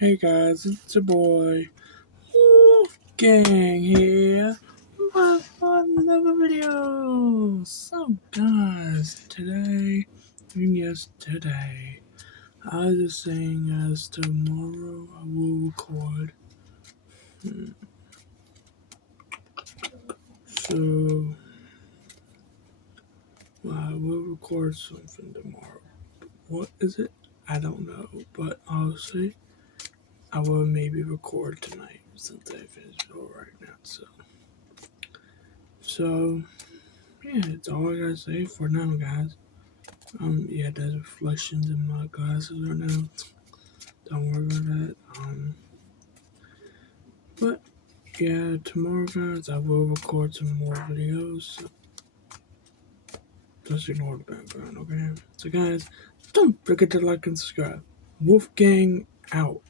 Hey guys, it's your boy Wolfgang here. Back for another video. So guys, today, I was just saying as tomorrow I will record. So I will record something tomorrow. What is it? I don't know, but honestly, I will maybe record tonight since I finished it all right now. So yeah, that's all I gotta say for now, guys. Yeah, there's reflections in my glasses right now. Don't worry about that. But yeah, tomorrow, guys, I will record some more videos. So just ignore the background, okay? So, guys, don't forget to like and subscribe. Wolfgang out.